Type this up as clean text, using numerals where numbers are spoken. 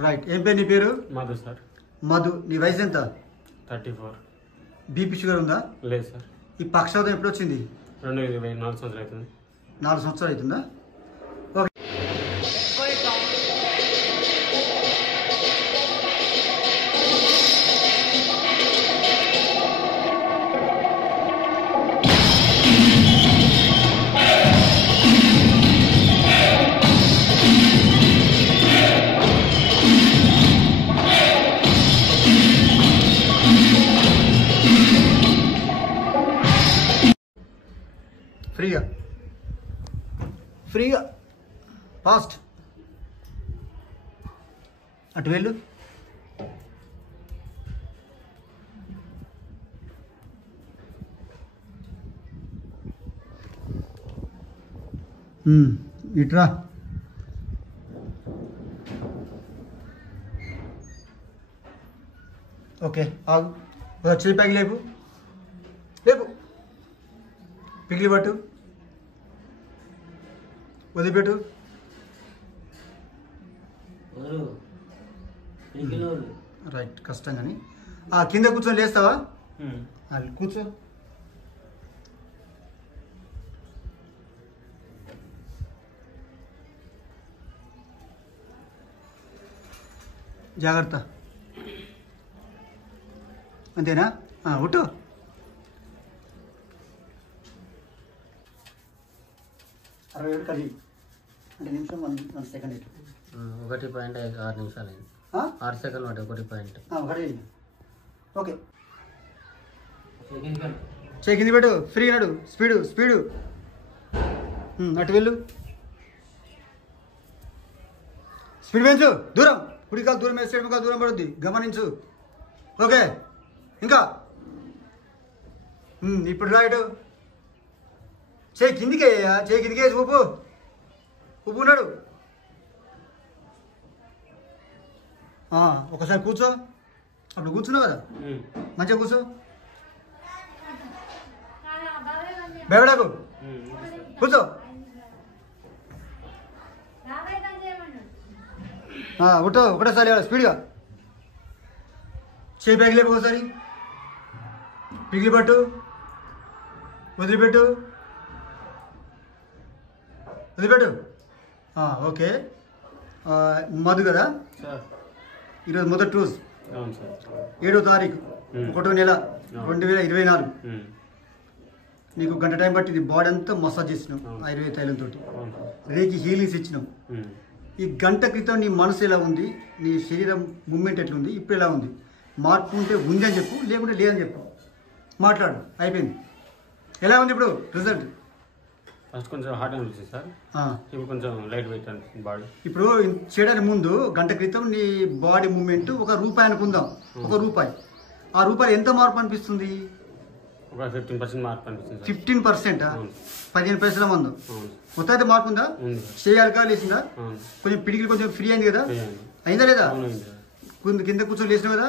Right. ఏం పేరు నీ పేరు? మధు సార్. మధు. నీ వయసు ఎంత? 34. బీపీ షుగర్ ఉందా? లేదు సార్. ఈ పక్షవాతం ఎప్పుడు వచ్చింది? 2024 సంవత్సరాలు అవుతుంది. 4 సంవత్సరాలు అవుతుందా? ఓకే. ఫ్రీగా ఫాస్ట్ అటు వెళ్ళు. ఇట్రా. ఓకే ఆగు. చేయి పైకి లేపు, లేపు. పిగిలి పట్టు, వదిలిపెట్టు. రైట్. కష్టం కానీ కింద కూర్చొని లేస్తావా? కూర్చో. జాగ్రత్త. అంతేనా? ఉట్టు. 67 కలిగి అంటే నిమిషం 1 సెకండ్. 1.6 నిమిషాలు అయింది. 6 సెకండ్లు అంటే 1 ఓకే. చేయి కింది పెట్టు. ఫ్రీ నడు. స్పీడు. అటు వెళ్ళు. స్పీడ్ పెంచు. దూరం. కుడి కాలు దూరం వేస్తే కాలు దూరం పడుద్ది. గమనించు. ఓకే. ఇంకా ఇప్పుడు రైట్. చేయి కిందికి వేసి ఊపు ఉన్నాడు. ఒకసారి కూర్చో. అప్పుడు కూర్చున్నావు కదా, మంచిగా కూర్చో. బేవడాకు. కూర్చో. ఒకటేసారి స్పీడ్గా చేయి పైకి లేపు. ఒకసారి పిగిలి పట్టు, వదిలిపెట్టు. ఓకే. మధు కదా, ఈరోజు మొదటి రోజు 7వ తారీఖు 1వ నెల 2024. నీకు గంట టైం పట్టింది. బాడీ అంతా మసాజ్ చేసినాం ఆయుర్వేద తైలంతో. రేకి హీలింగ్స్ ఇచ్చినాం. ఈ గంట క్రితం నీ మనసు ఎలా ఉంది, నీ శరీరం మూమెంట్ ఎట్లుంది, ఇప్పుడు ఎలా ఉంది? మార్పు ఉంటే ఉంది అని చెప్పు, లేకుంటే లేదని చెప్పు. మాట్లాడు. అయిపోయింది. ఎలా ఉంది ఇప్పుడు రిజల్ట్? ఫస్ట్ కొంచెం హార్డ్ అనిపిస్తుంది సార్. ఇప్పుడు కొంచెం లైట్ వెయిట్ అనిపిస్తుంది బాడీ. ఇప్పుడు చేయడానికి ముందు గంట క్రితం నీ బాడీ మూమెంట్ ₹1 అనుకుందాం. ₹1. ఆ రూపాయలు ఎంత మార్పు అనిపిస్తుంది? 15% మార్పు అనిపిస్తుంది. 15%? 15 పైసల మందు. మొత్తం అయితే మార్పు ఉందా? చేయాలి లేచిందా? కొంచెం పిడికిలు కొంచెం ఫ్రీ అయింది కదా, అయిందా లేదా? కింద కూర్చొని లేచినావు కదా.